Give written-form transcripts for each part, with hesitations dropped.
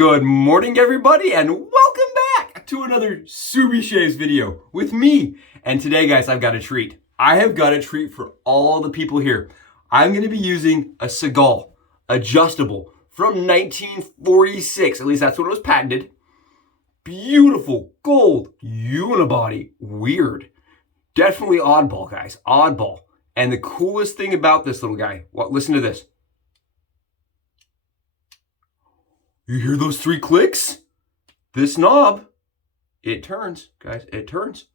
Good morning, everybody, and welcome back to another Subie Shaves video with me. And today, guys, I've got a treat. I have got a treat for all the people here. I'm going to be using a SEGAL adjustable from 1946. At least that's when it was patented. Beautiful gold unibody. Weird. Definitely oddball, guys. Oddball. And the coolest thing about this little guy, listen to this. You hear those 3 clicks? This knob, it turns, guys, it turns.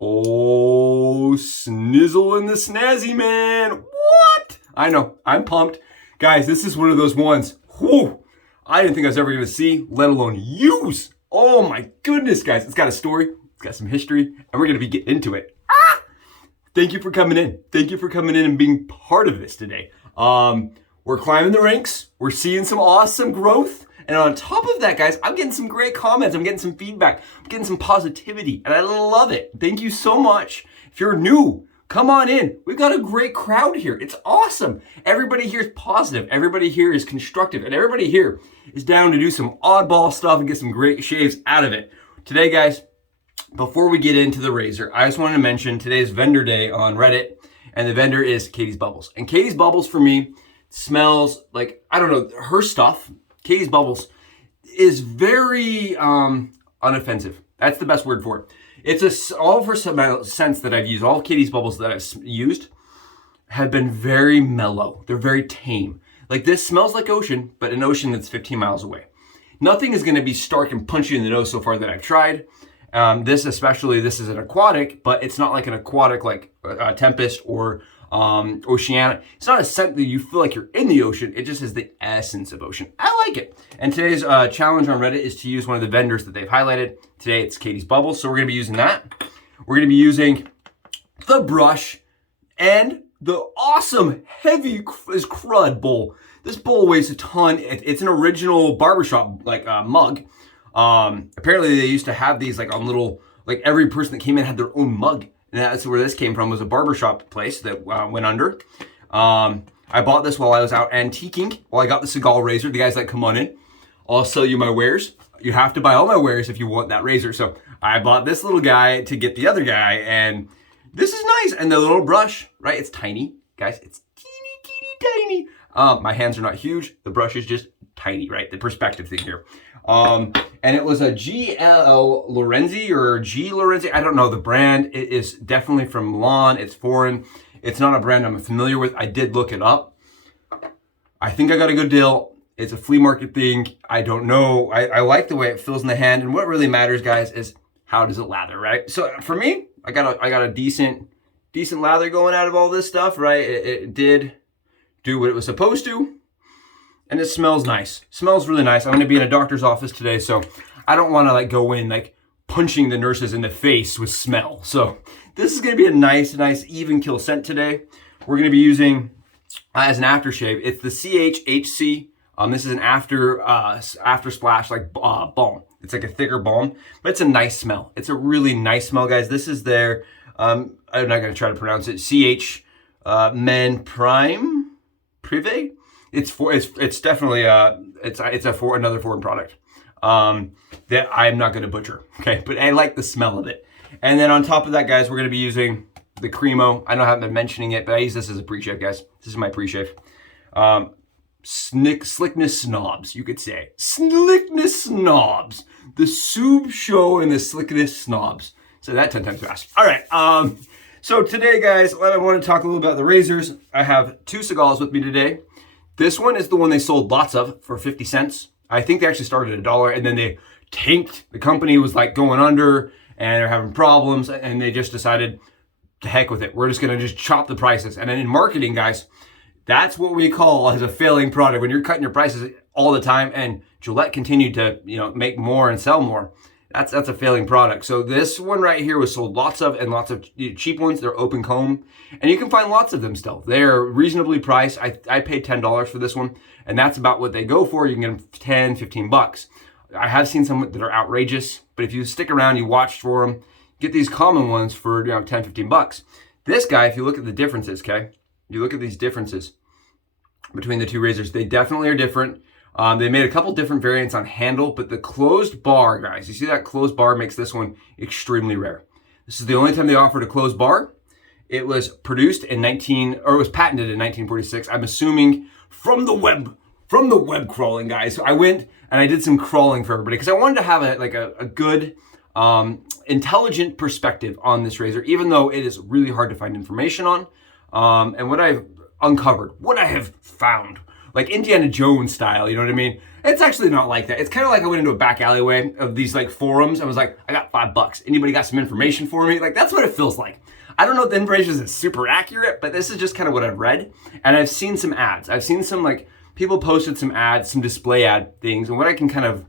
Oh, snizzle in the snazzy, man. What? I know, I'm pumped. Guys, this is one of those ones, whew, I didn't think I was ever gonna see, let alone use. Oh my goodness, guys. It's got a story, it's got some history, and we're gonna be getting into it. Thank you for coming in. Thank you for coming in and being part of this today. We're climbing the ranks. We're seeing some awesome growth. And on top of that, guys, I'm getting some great comments. I'm getting some feedback. I'm getting some positivity. And I love it. Thank you so much. If you're new, come on in. We've got a great crowd here. It's awesome. Everybody here is positive. Everybody here is constructive. And everybody here is down to do some oddball stuff and get some great shaves out of it. Today, guys, before we get into the razor, I just wanted to mention today's vendor day on Reddit. And the vendor is Caties Bubbles. And Caties Bubbles, for me, smells like, I don't know, her stuff, Caties Bubbles, is very unoffensive. That's the best word for it. It's all of her scents that I've used, all of Caties Bubbles that I've used have been very mellow. They're very tame. Like, this smells like ocean, but an ocean that's 15 miles away. Nothing is going to be stark and punchy in the nose so far that I've tried. This is an aquatic, but it's not like an aquatic like Tempest or Oceana. It's not a scent that you feel like you're in the ocean. It just has the essence of ocean. I like it. And today's challenge on Reddit is to use one of the vendors that they've highlighted. Today it's Caties Bubbles, so we're going to be using that. We're going to be using the brush and the awesome heavy as crud bowl. This bowl weighs a ton. It's an original barbershop like mug. Apparently they used to have these like on little, like every person that came in had their own mug. And that's where this came from, was a barbershop place that went under. I bought this while I was out antiquing. While I got the SEGAL razor. The guy's like, come on in. I'll sell you my wares. You have to buy all my wares if you want that razor. So I bought this little guy to get the other guy. And this is nice. And the little brush, right? It's tiny. Guys, it's teeny tiny. My hands are not huge. The brush is just tiny, right? The perspective thing here. And it was a Lorenzi or G Lorenzi. I don't know the brand. It is definitely from Milan. It's foreign. It's not a brand I'm familiar with. I did look it up. I think I got a good deal. It's a flea market thing. I don't know. I like the way it feels in the hand. And what really matters, guys, is how does it lather, right? So for me, I got a decent lather going out of all this stuff, right? It did do what it was supposed to. And it smells nice. Smells really nice. I'm going to be in a doctor's office today, so I don't want to like go in like punching the nurses in the face with smell. So this is going to be a nice even kill scent today. We're going to be using as an aftershave. It's the ChHC. This is an after splash like balm. It's like a thicker balm, but it's a nice smell. It's a really nice smell, guys. This is their I'm not going to try to pronounce it. Men PRIVE. It's definitely another foreign product that I'm not going to butcher. Okay, but I like the smell of it. And then on top of that, guys, we're going to be using the Cremo. I know I haven't been mentioning it, but I use this as a pre-shave, guys. This is my pre-shave. Slickness snobs, you could say. Slickness snobs. The Subie show and the slickness snobs. So that 10 times fast. All right. So today, guys, I want to talk a little about the razors. I have 2 SEGALs with me today. This one is the one they sold lots of for 50 cents. I think they actually started at $1 and then they tanked. The company was like going under and they're having problems and they just decided to heck with it. We're just going to just chop the prices. And then in marketing, guys, that's what we call as a failing product. When you're cutting your prices all the time and Gillette continued to, make more and sell more. That's a failing product. So this one right here was sold lots of, and lots of cheap ones. They're open comb, and you can find lots of them still. They're reasonably priced. I paid $10 for this one, and that's about what they go for. You can get them 10, 15 bucks. I have seen some that are outrageous, but if you stick around, you watch for them, get these common ones for 10, 15 bucks. This guy, if you look at the differences, okay, you look at these differences between the two razors, they definitely are different. They made a couple different variants on handle, but the closed bar, guys, you see that closed bar makes this one extremely rare. This is the only time they offered a closed bar. It was produced in it was patented in 1946. I'm assuming from the web crawling, guys. So I went and I did some crawling for everybody because I wanted to have a good, intelligent perspective on this razor, even though it is really hard to find information on. And what I've uncovered, what I have found, like Indiana Jones style, you know what I mean? It's actually not like that. It's kind of like I went into a back alleyway of these like forums. I was like, I got $5. Anybody got some information for me? Like, that's what it feels like. I don't know if the information is super accurate, but this is just kind of what I've read. And I've seen some ads. I've seen some like people posted some ads, some display ad things, and what I can kind of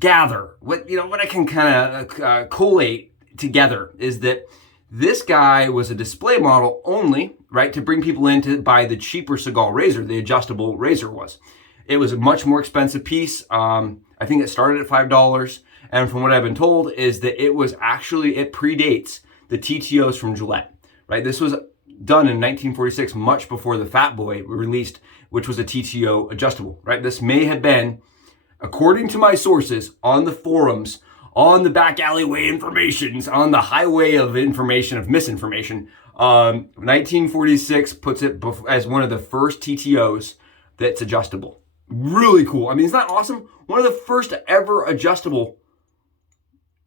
gather, what I can kind of collate together is that this guy was a display model only, right, to bring people in to buy the cheaper SEGAL razor, the adjustable razor was. It was a much more expensive piece. I think it started at $5. And from what I've been told is that it predates the TTOs from Gillette, right? This was done in 1946, much before the Fat Boy released, which was a TTO adjustable, right? This may have been, according to my sources on the forums, on the back alleyway informations, on the highway of information, of misinformation, 1946 puts it as one of the first TTOs that's adjustable. Really cool. I mean, isn't that awesome? One of the first ever adjustable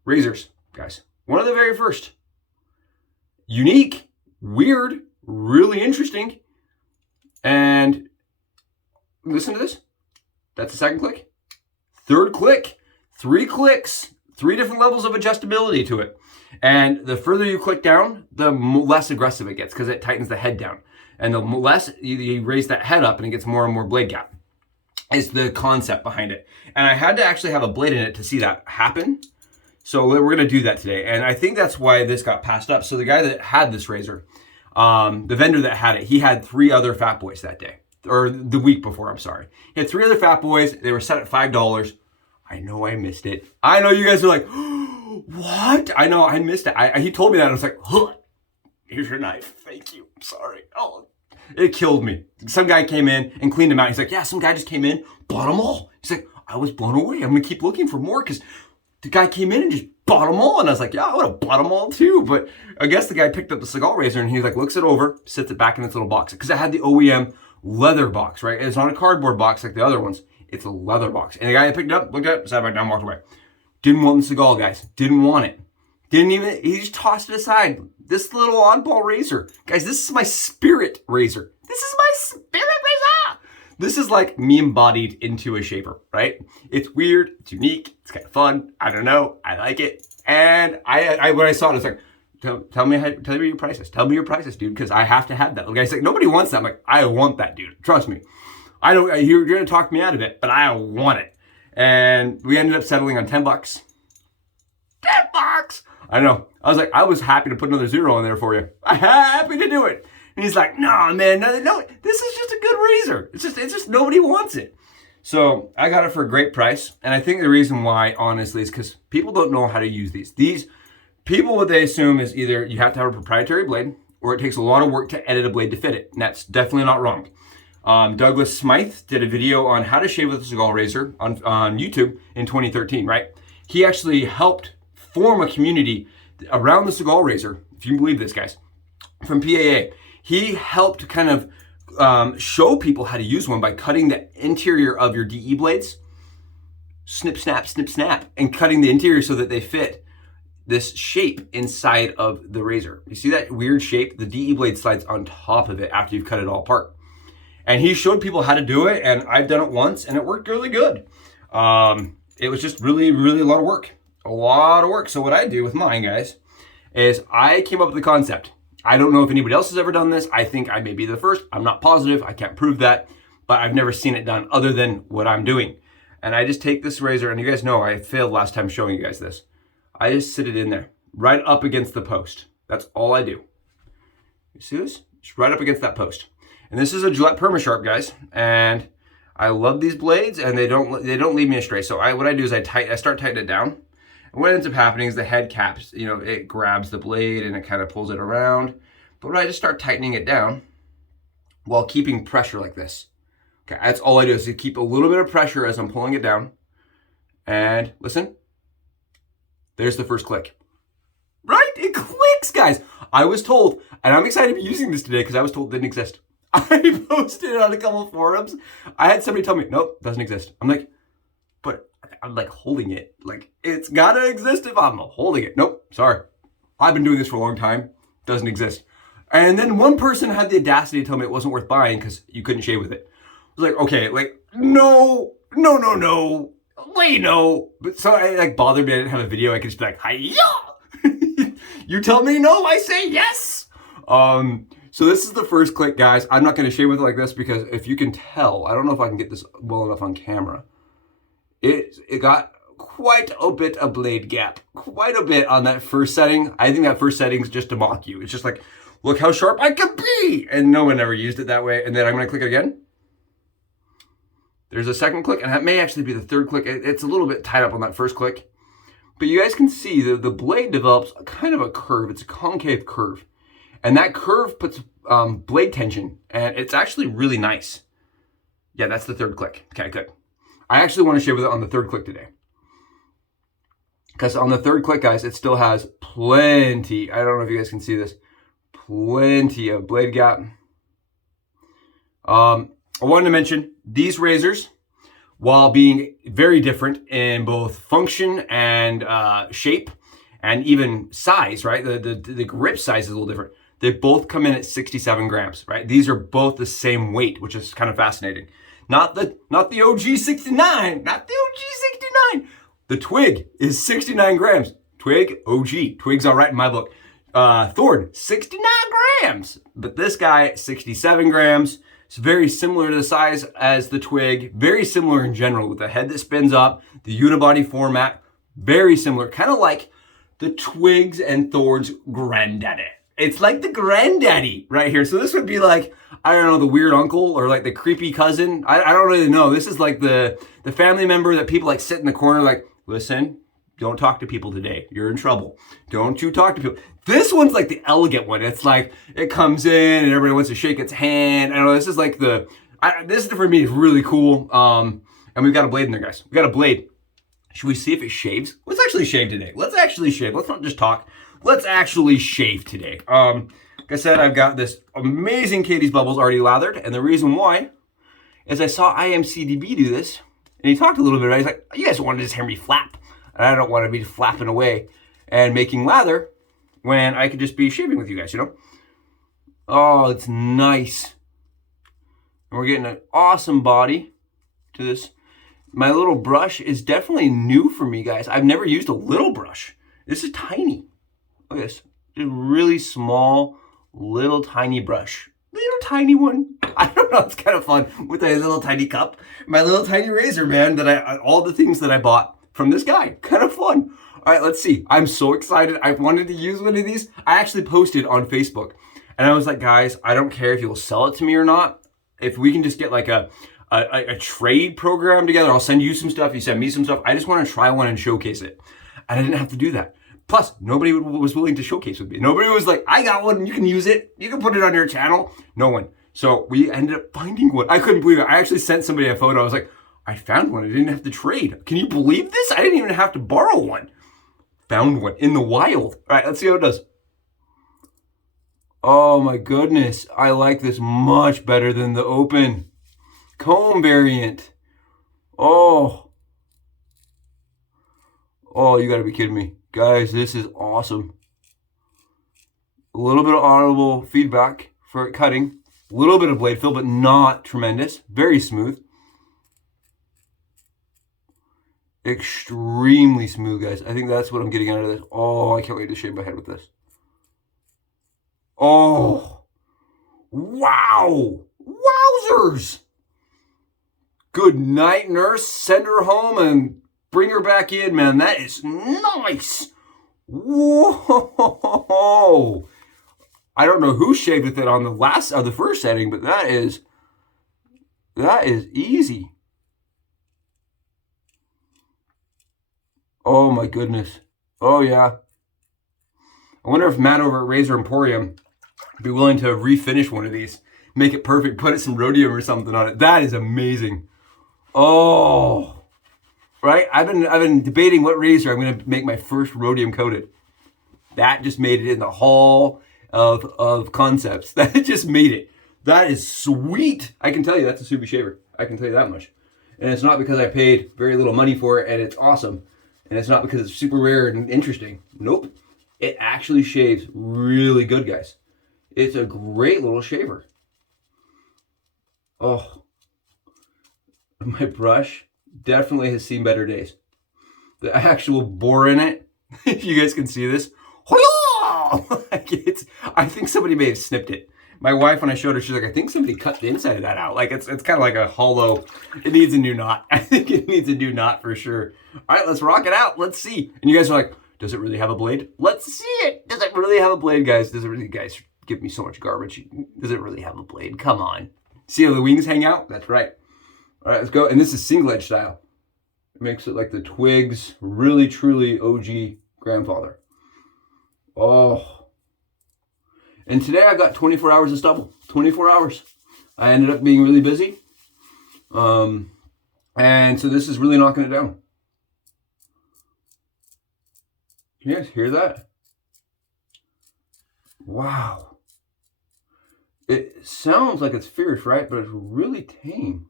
razors, guys. One of the very first. Unique, weird, really interesting. And listen to this. That's the second click. Third click. 3 clicks. 3 different levels of adjustability to it. And the further you click down, the less aggressive it gets because it tightens the head down. And the less you raise that head up and it gets more and more blade gap. Is the concept behind it. And I had to actually have a blade in it to see that happen. So we're going to do that today. And I think that's why this got passed up. So the guy that had this razor, the vendor that had it, he had 3 other Fat Boys that day. Or the week before, I'm sorry. He had 3 other Fat Boys. They were set at $5. I know I missed it. I know you guys are like, what? I know I missed it. He told me that. And I was like, huh, here's your knife. Thank you. I'm sorry. Oh, it killed me. Some guy came in and cleaned them out. He's like, yeah, some guy just came in, bought them all. He's like, I was blown away. I'm going to keep looking for more because the guy came in and just bought them all. And I was like, yeah, I would have bought them all too. But I guess the guy picked up the SEGAL razor and he like looks it over, sits it back in its little box. Because it had the OEM leather box, right? It's not a cardboard box like the other ones. It's a leather box. And the guy picked it up, looked at it, sat back down, walked away. Didn't want the SEGAL, guys. Didn't want it. He just tossed it aside. This little oddball razor. Guys, this is my spirit razor. This is my spirit razor. This is like me embodied into a shaver, right? It's weird. It's unique. It's kind of fun. I don't know. I like it. And I when I saw it, I was like, tell me your prices. Tell me your prices, dude, because I have to have that. The guy's like, nobody wants that. I'm like, I want that, dude. Trust me. You're going to talk me out of it, but I want it. And we ended up settling on $10. $10! I know. I was happy to put another 0 in there for you. I'm happy to do it. And he's like, nah, man, no, this is just a good razor. It's just nobody wants it. So I got it for a great price. And I think the reason why, honestly, is because people don't know how to use these. These people, what they assume is either you have to have a proprietary blade or it takes a lot of work to edit a blade to fit it. And that's definitely not wrong. Douglas Smythe did a video on how to shave with a SEGAL razor on YouTube in 2013, right? He actually helped form a community around the SEGAL razor, if you can believe this, guys, from PAA. He helped kind of show people how to use one by cutting the interior of your DE blades, snip, snap, and cutting the interior so that they fit this shape inside of the razor. You see that weird shape? The DE blade slides on top of it after you've cut it all apart. And he showed people how to do it, and I've done it once, and it worked really good. It was just really, really a lot of work. A lot of work. So what I do with mine, guys, is I came up with the concept. I don't know if anybody else has ever done this. I think I may be the first. I'm not positive. I can't prove that. But I've never seen it done other than what I'm doing. And I just take this razor, and you guys know I failed last time showing you guys this. I just sit it in there, right up against the post. That's all I do. You see this? Just right up against that post. And this is a Gillette Permasharp, guys. And I love these blades, and they don't lead me astray. So what I do is I start tightening it down. And what ends up happening is the head caps, it grabs the blade and it kind of pulls it around. But when I just start tightening it down while keeping pressure like this, Okay, that's all I do is to keep a little bit of pressure as I'm pulling it down. And listen, there's the first click. Right? It clicks, guys. I was told, and I'm excited to be using this today because I was told it didn't exist. I posted it on a couple of forums. I had somebody tell me, nope, doesn't exist. I'm like, but I'm like holding it. Like, it's gotta exist if I'm holding it. Nope, sorry. I've been doing this for a long time. Doesn't exist. And then one person had the audacity to tell me it wasn't worth buying because you couldn't shave with it. I was like, okay, like, no. Wait, no. But so it like bothered me. I didn't have a video. I could just be like, hi-ya! You tell me no, I say yes. So this is the first click, guys. I'm not going to shave with it like this because if you can tell, I don't know if I can get this well enough on camera. It got quite a bit of blade gap, quite a bit on that first setting. I think that first setting is just to mock you. It's just like, look how sharp I can be. And no one ever used it that way. And then I'm going to click it again. There's a second click, and that may actually be the third click. It's a little bit tied up on that first click. But you guys can see the blade develops kind of a curve. It's a concave curve. And that curve puts blade tension, and it's actually really nice. Yeah, that's the third click. Okay, good. I actually want to shave with it on the third click today. Because on the third click, guys, it still has plenty. I don't know if you guys can see this. Plenty of blade gap. I wanted to mention these razors, while being very different in both function and shape and even size, right? The grip size is a little different. They both come in at 67 grams, right? These are both the same weight, which is kind of fascinating. Not the OG 69, not the OG 69. The Twig is 69 grams. Twig, OG. Twig's all right in my book. Thorn, 69 grams. But this guy, 67 grams. It's very similar to the size as the Twig. Very similar in general with the head that spins up, the unibody format. Very similar. Kind of like the Twigs and Thorn's granddaddy. It's like the granddaddy right here. So this would be like, I don't know, the weird uncle or like the creepy cousin. I don't really know. This is like the family member that people like sit in the corner like, listen, don't talk to people today. You're in trouble. Don't you talk to people. This one's like the elegant one. It's like, it comes in and everybody wants to shake its hand. I don't know, this is like this for me is really cool. And we've got a blade in there, guys. We got a blade. Should we see if it shaves? Let's actually shave today. Let's actually shave. Let's not just talk. Let's actually shave today. Like I said, I've got this amazing Caties bubbles already lathered. And the reason why is I saw IAMCDB do this. And he talked a little bit about it. He's like, you guys want to just hear me flap. And I don't want to be flapping away and making lather when I could just be shaving with you guys, you know? Oh, it's nice. And we're getting an awesome body to this. My little brush is definitely new for me, guys. I've never used a little brush. This is tiny. Look at this. Just a really small, little tiny brush. Little tiny one. I don't know. It's kind of fun with a little tiny cup. My little tiny razor, man, that all the things that I bought from this guy. Kind of fun. All right, let's see. I'm so excited. I wanted to use one of these. I actually posted on Facebook. And I was like, guys, I don't care if you'll sell it to me or not. If we can just get like a trade program together, I'll send you some stuff. You send me some stuff. I just want to try one and showcase it. And I didn't have to do that. Plus, nobody was willing to showcase with me. Nobody was like, I got one. You can use it. You can put it on your channel. No one. So we ended up finding one. I couldn't believe it. I actually sent somebody a photo. I was like, I found one. I didn't have to trade. Can you believe this? I didn't even have to borrow one. Found one in the wild. All right, let's see how it does. Oh my goodness. I like this much better than the open comb variant. Oh, you gotta be kidding me. Guys, this is awesome. A little bit of audible feedback for it cutting. A little bit of blade fill, but not tremendous. Very smooth. Extremely smooth, guys. I think that's what I'm getting out of this. Oh, I can't wait to shave my head with this. Oh, wow. Wowzers. Good night, nurse. Send her home and bring her back in, man. That is nice. Whoa. I don't know who shaved with it on the first setting, but that is easy. Oh my goodness. Oh yeah. I wonder if Matt over at Razor Emporium would be willing to refinish one of these. make it perfect, put some rhodium or something on it. That is amazing. Oh, right. I've been debating what razor I'm going to make my first rhodium coated. That just made it in the hall of concepts. That just made it. That is sweet. I can tell you that's a Subie shaver. I can tell you that much. And it's not because I paid very little money for it and it's awesome. And it's not because it's super rare and interesting. Nope. It actually shaves really good, guys. It's a great little shaver. Oh, my brush definitely has seen better days. The actual bore in it, if you guys can see this, like I think somebody may have snipped it. My wife, when I showed her, she's like, I think somebody cut the inside of that out. Like it's kind of like a hollow. It needs a new knot. I think it needs a new knot for sure. All right, let's rock it out. Let's see. And you guys are like, does it really have a blade? Let's see it. Does it really have a blade, guys? Does it really, guys, give me so much garbage. Does it really have a blade? Come on. See how the wings hang out? That's right. All right, let's go. And this is single edge style. It makes it like the Twigs, really, truly OG grandfather. Oh. And today I got 24 hours of stubble. 24 hours. I ended up being really busy. And so this is really knocking it down. Can you guys hear that? Wow. It sounds like it's fierce, right? But it's really tame.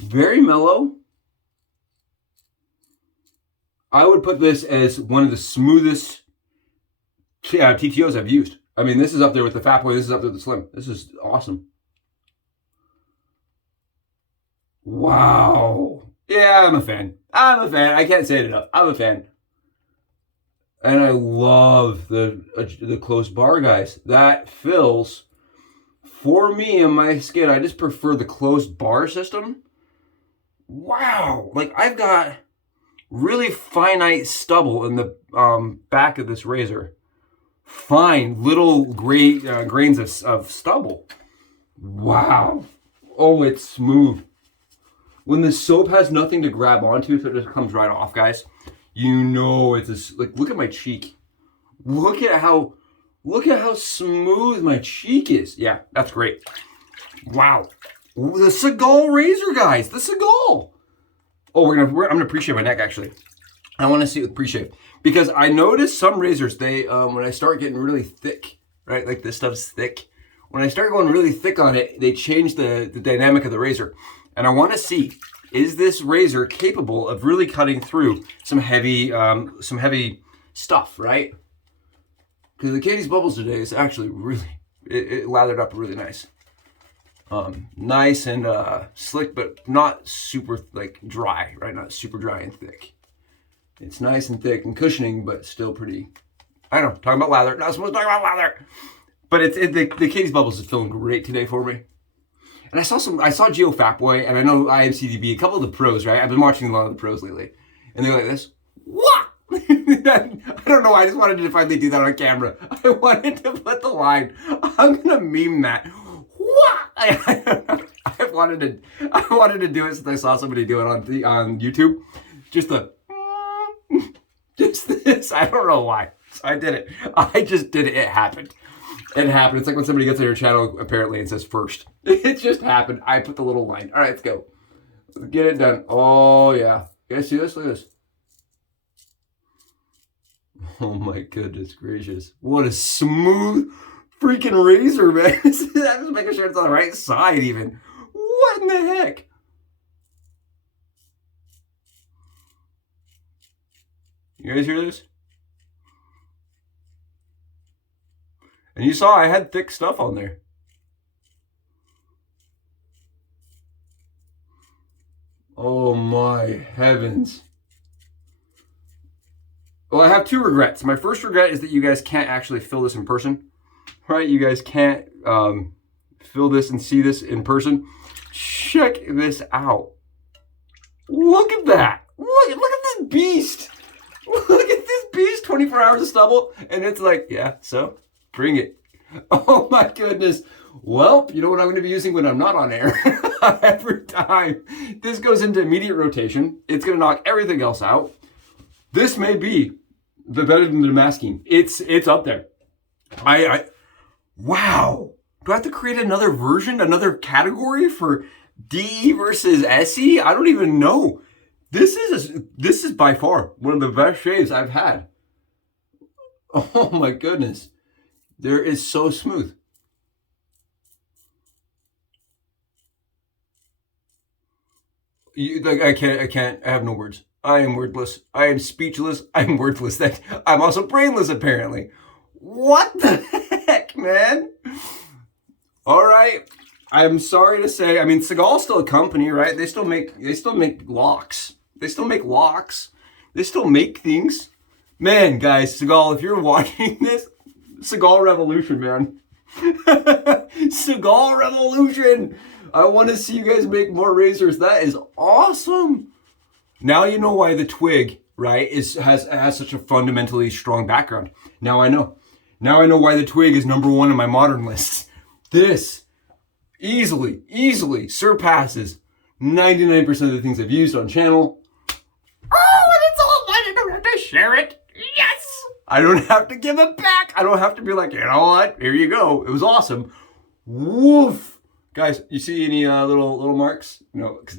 Very mellow. I would put this as one of the smoothest TTOs I've used. I mean, this is up there with the Fat Boy. This is up there with the Slim. This is awesome. Wow. Yeah, I'm a fan. I'm a fan. I can't say it enough. I'm a fan. And I love the close bar, guys. That fills, for me and my skin, I just prefer the closed bar system. Wow. Like, I've got really finite stubble in the back of this razor. Fine little gray grains of stubble. Wow. Oh, it's smooth. When the soap has nothing to grab onto, so it just comes right off, guys, you know it's like, look at my cheek. Look at how smooth my cheek is. Yeah, that's great. Wow. The SEGAL razor, guys. The SEGAL. Oh, I'm gonna pre-shave my neck, actually. I want to see it with pre-shave. Because I noticed some razors, they when I start getting really thick, right? Like this stuff's thick. When I start going really thick on it, they change the dynamic of the razor. And I want to see, is this razor capable of really cutting through some heavy stuff, right? Because the Caties Bubbles today is actually really, it lathered up really nice. Nice and slick, but not super like dry, right? Not super dry and thick. It's nice and thick and cushioning, but still pretty, I don't know, talking about lather. Not supposed to talk about lather. But the Caties Bubbles is feeling great today for me. And I saw Geo Fatboy, and I know IAMCDB, a couple of the pros, right? I've been watching a lot of the pros lately. And they're like this. What? I don't know, I just wanted to finally do that on camera. I wanted to put the line. I'm gonna meme that. What? I wanted to do it since I saw somebody do it on YouTube. Just this. I don't know why. So I did it. I just did it. It happened. It happened. It's like when somebody gets on your channel apparently and says first. It just happened. I put the little line. All right, let's go. Let's get it done. Oh yeah. You guys see this? Look at this. Oh my goodness gracious. What a smooth freaking razor, man. I'm just making sure it's on the right side even. What in the heck? You guys hear this? And you saw I had thick stuff on there. Oh my heavens. Well, I have two regrets. My first regret is that you guys can't actually feel this in person. Right? You guys can't feel this and see this in person. Check this out. Look at that. Look at this beast. Look at this beast. 24 hours of stubble. And it's like, yeah, so bring it. Oh my goodness. Well, you know what I'm going to be using when I'm not on air? Every time this goes into immediate rotation, it's going to knock everything else out. This may be the better than the masking. It's up there. Wow. Do I have to create another version, another category for DE versus SE? I don't even know. This is by far one of the best shaves I've had. Oh my goodness. There is so smooth. I have no words. I am wordless. I am speechless. I'm worthless. I'm also brainless, apparently. What the heck, man? All right. I'm sorry to say, I mean, SEGAL's still a company, right? They still make locks. They still make locks. They still make things. Man, guys, SEGAL, if you're watching this, SEGAL Revolution, man. SEGAL Revolution. I want to see you guys make more razors. That is awesome. Now you know why the twig, right, has such a fundamentally strong background. Now I know. Now I know why the twig is #1 in my modern list. This easily surpasses 99% of the things I've used on channel. Oh, and it's all mine. I don't have to share it. Yes! I don't have to give it back. I don't have to be like, you know what? Here you go. It was awesome. Woof. Guys, you see any little marks? No, because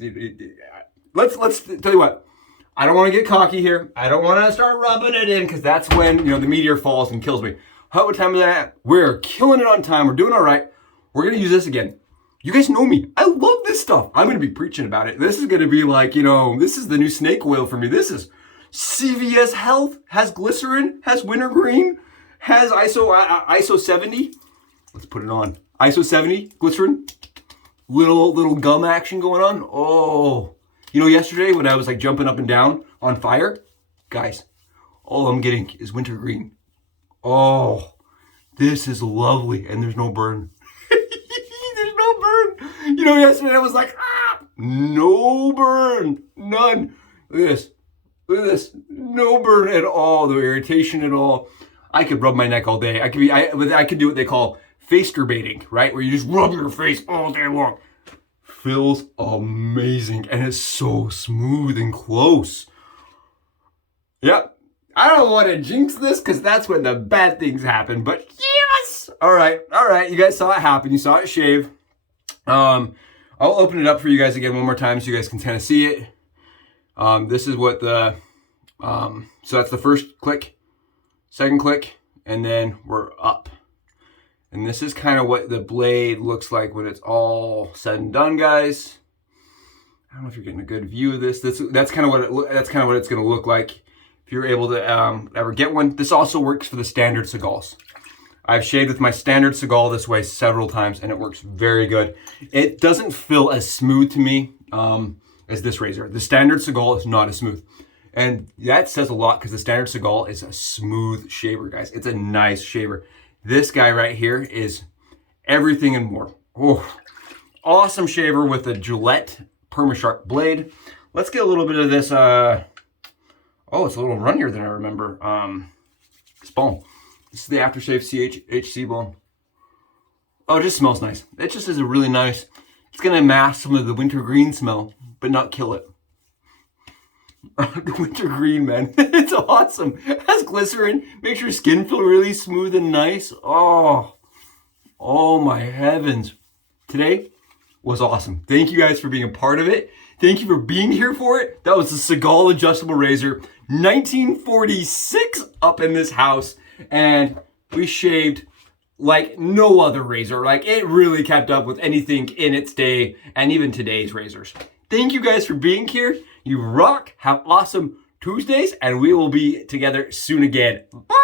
let's tell you what. I don't want to get cocky here. I don't want to start rubbing it in because that's when, the meteor falls and kills me. What time is that? We're killing it on time. We're doing all right. We're going to use this again. You guys know me. I love this stuff. I'm going to be preaching about it. This is going to be like, this is the new snake oil for me. This is CVS Health, has glycerin, has wintergreen, has ISO 70. Let's put it on. ISO 70, glycerin. Little gum action going on. Oh, yesterday when I was like jumping up and down on fire, guys, all I'm getting is wintergreen. Oh, this is lovely. And there's no burn. There's no burn. Yesterday I was like, no burn. None. Look at this. Look at this. No burn at all. No irritation at all. I could rub my neck all day. I could do what they call face-turbating, right? Where you just rub your face all day long. Feels amazing. And it's so smooth and close. Yep. I don't want to jinx this because that's when the bad things happen. But yes! All right. You guys saw it happen. You saw it shave. I'll open it up for you guys again one more time so you guys can kind of see it. This is what so that's the first click, second click, and then we're up. And this is kind of what the blade looks like when it's all said and done, guys. I don't know if you're getting a good view of this. That's kind of what it's going to look like if you're able to ever get one. This also works for the standard SEGALs. I've shaved with my standard SEGAL this way several times, and it works very good. It doesn't feel as smooth to me as this razor. The standard SEGAL is not as smooth. And that says a lot because the standard SEGAL is a smooth shaver, guys. It's a nice shaver. This guy right here is everything and more. Oh, awesome shaver with a Gillette Permashaps blade. Let's get a little bit of this. Oh, it's a little runnier than I remember. This balm. This is the Aftershave CHC balm. Oh, it just smells nice. It just is a really nice. It's gonna mask some of the wintergreen smell, but not kill it. The wintergreen, man. It's awesome. It has glycerin. Makes your skin feel really smooth and nice. Oh my heavens. Today was awesome. Thank you guys for being a part of it. Thank you for being here for it. That was the SEGAL adjustable razor, 1946 up in this house. And we shaved like no other razor. Like it really kept up with anything in its day and even today's razors. Thank you guys for being here. You rock. Have awesome Tuesdays, and we will be together soon again. Bye.